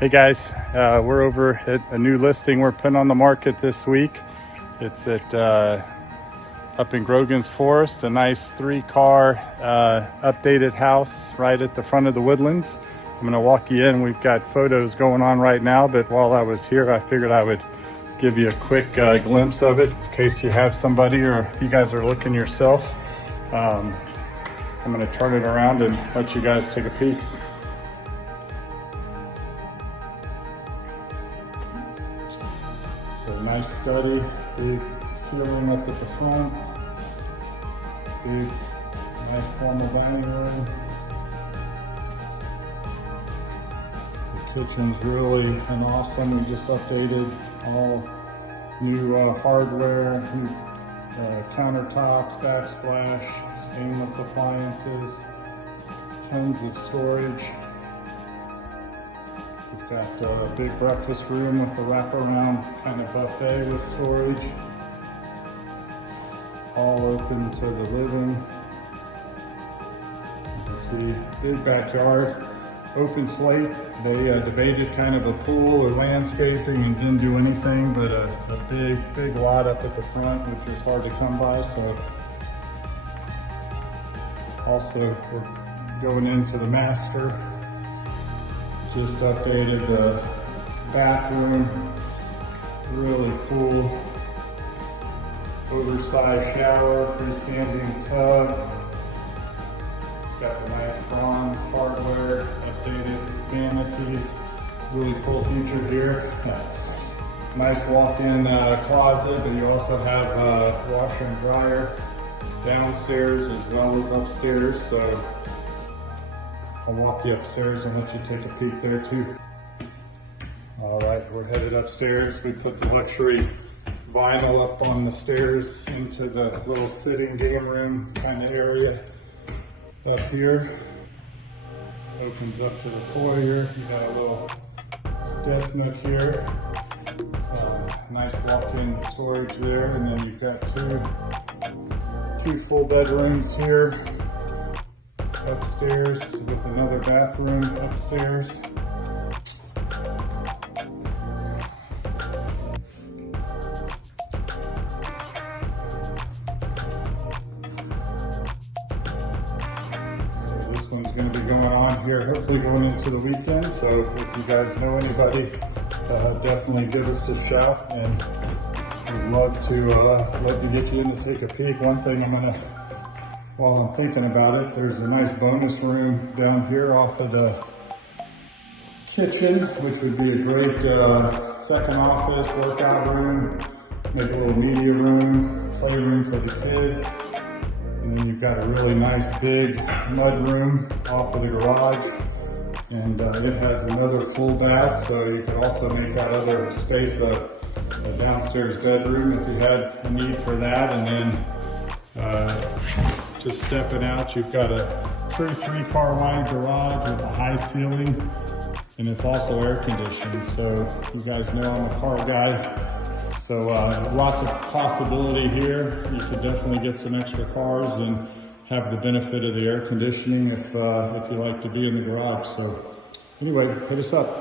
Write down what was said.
Hey guys, we're over at a new listing we're putting on the market this week. It's at up in Grogan's Forest, a nice 3-car updated house right at the front of the Woodlands. I'm gonna walk you in. We've got photos going on right now, but while I was here, I figured I would give you a quick glimpse of it in case you have somebody or if you guys are looking yourself. I'm gonna turn it around and let you guys take a peek. So nice study, big ceiling up at the front, big nice formal dining room. The kitchen's really an awesome. We just updated all new hardware, new countertops, backsplash, stainless appliances, tons of storage. We've got a big breakfast room with a wraparound kind of buffet with storage. All open to the living. You can see big backyard, open slate. They debated kind of a pool or landscaping and didn't do anything, but a big lot up at the front, which is hard to come by. So also we're going into the master. Just updated the bathroom, really cool, oversized shower, freestanding tub. It's got the nice bronze hardware, updated vanities, really cool feature here. Nice walk-in closet, but you also have a washer and dryer downstairs as well as upstairs. So I'll walk you upstairs and let you take a peek there too. All right, we're headed upstairs. We put the luxury vinyl up on the stairs into the little sitting game room kind of area up here. Opens up to the foyer. You got a little guest nook here. Nice walk-in storage there, and then you've got two full bedrooms here. Upstairs with another bathroom upstairs. So this one's going to be going on here, hopefully going into the weekend. So if you guys know anybody, definitely give us a shout, and we'd love to get you in to take a peek. One thing while I'm thinking about it, there's a nice bonus room down here off of the kitchen, which would be a great second office, workout room, maybe a little media room, playroom for the kids. And then you've got a really nice big mud room off of the garage. And it has another full bath, so you could also make that other space a downstairs bedroom if you had a need for that. And then just stepping out, you've got a true 3-car wide garage with a high ceiling, and it's also air conditioned. So you guys know I'm a car guy, so lots of possibility here. You could definitely get some extra cars and have the benefit of the air conditioning if you like to be in the garage. So anyway, hit us up.